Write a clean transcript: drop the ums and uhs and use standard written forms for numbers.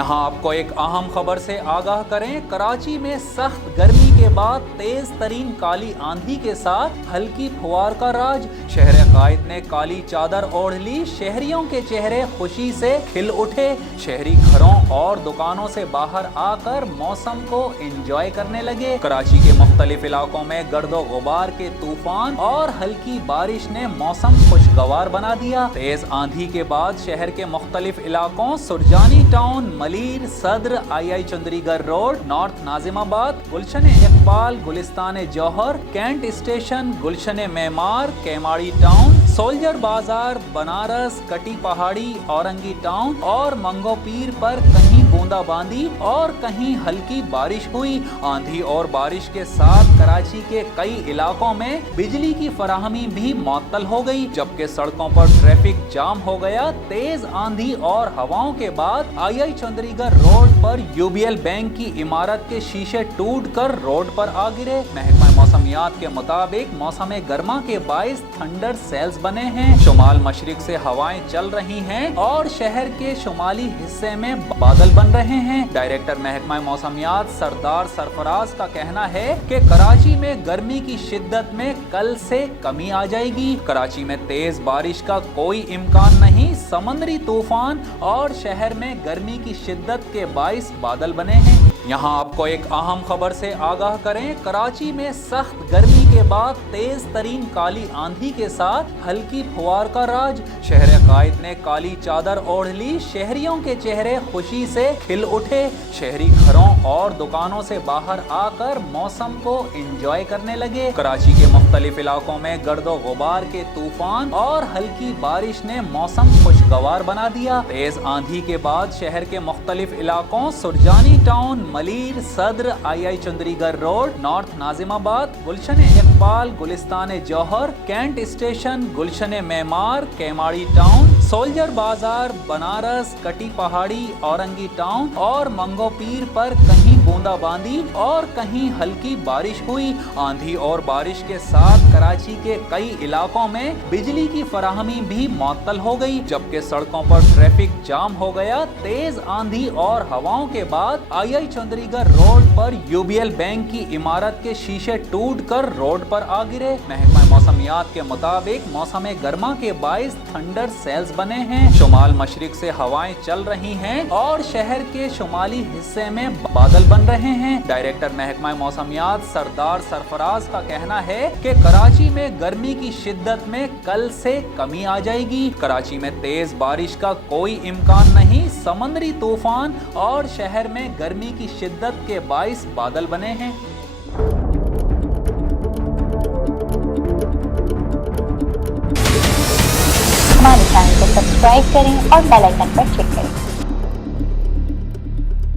यहाँ आपको एक अहम खबर से आगाह करें। कराची में सख्त गर्मी के बाद तेज तरीन काली आंधी के साथ हल्की फुहार का राज। शहर कायद ने काली चादर ओढ़ ली। शहरियों के चेहरे खुशी से खिल उठे। शहरी घरों और दुकानों से बाहर आकर मौसम को एंजॉय करने लगे। कराची के मुख्तलिफ इलाकों में गर्दो गुबार के तूफान और हल्की बारिश ने मौसम खुशगवार बना दिया। तेज आंधी के बाद शहर के मुख्तलिफ इलाकों सुरजानी टाउन, मलीर, सदर, आई चंद्रीगढ़ रोड, नॉर्थ नाजिमाबाद, गुलशन इकबाल, गुलिस्तान जौहर, कैंट स्टेशन, गुलशन मेमार, केमाड़ी टाउन, सोल्जर बाजार, बनारस, कटी पहाड़ी, औरंगी टाउन और मंगो पीर पर कहीं बूंदाबांदी और कहीं हल्की बारिश हुई। आंधी और बारिश के साथ कराची के कई इलाकों में बिजली की फराहमी भी मुअत्तल हो गई, जबकि सड़कों पर ट्रैफिक जाम हो गया। तेज आंधी और हवाओं के बाद आई चंद्रीगढ़ रोड पर यूबीएल बैंक की इमारत के शीशे टूटकर रोड पर आ गिरे। महकमा मौसमियात के मुताबिक मौसम गर्मा के बाइस थंडर सेल्स बने हैं। शुमाल मशरिक से हवाएं चल रही हैं और शहर के शुमाली हिस्से में बादल बन रहे हैं। डायरेक्टर महकमा मौसमियात सरदार सरफराज का कहना है कि कराची में गर्मी की शिद्दत में कल से कमी आ जाएगी। कराची में तेज बारिश का कोई इम्कान नहीं। समंदरी तूफान और शहर में गर्मी की शिद्दत के बाइस बादल बने हैं। यहाँ आपको एक अहम खबर से आगाह करें। कराची में सख्त गर्मी के बाद तेज तरीन काली आंधी के साथ हल्की फुहार का राज। शहर कायद ने काली चादर ओढ़ ली। शहरियों के चेहरे खुशी से खिल उठे। शहरी घरों और दुकानों से बाहर आकर मौसम को एंजॉय करने लगे। कराची के मुख्तलिफ इलाकों में गर्दो गुबार के तूफान और हल्की बारिश ने मौसम खुशगवार बना दिया। तेज आंधी के बाद शहर के मुख्तलिफ इलाकों सुरजानी टाउन, मलीर, सदर, आई चंद्रीगढ़ रोड, नॉर्थ नाजिमाबाद, गुलशन इकबाल, गुलिस्तान जौहर, कैंट स्टेशन, गुलशन मेमार, केमाड़ी टाउन, सोल्जर बाजार, बनारस, कटी पहाड़ी, औरंगी टाउन और मंगो पीर पर कहीं बूंदाबांदी और कहीं हल्की बारिश हुई। आंधी और बारिश के साथ कराची के कई इलाकों में बिजली की फराहमी भी मुअत्तल हो गई, जबकि सड़कों पर ट्रैफिक जाम हो गया। तेज आंधी और हवाओं के बाद आई चंद्रीगढ़ रोड पर यूबीएल बैंक की इमारत के शीशे टूटकर रोड पर आ गिरे। महकमा मौसमियात के मुताबिक मौसम गर्मा के बाइस थंडर सेल्स बने हैं। शुमाल मशरिक से हवाएं चल रही हैं और शहर के शुमाली हिस्से में बादल बन रहे हैं। डायरेक्टर महकमा मौसमियात सरदार सरफराज का कहना है कि कराची में गर्मी की शिद्दत में कल से कमी आ जाएगी। कराची में तेज बारिश का कोई इम्कान नहीं। समंदरी तूफान और शहर में गर्मी की शिद्दत के बाइस बादल बने हैं। हमारे चैनल को सब्सक्राइब करें और बेल आइकन पर क्लिक करें।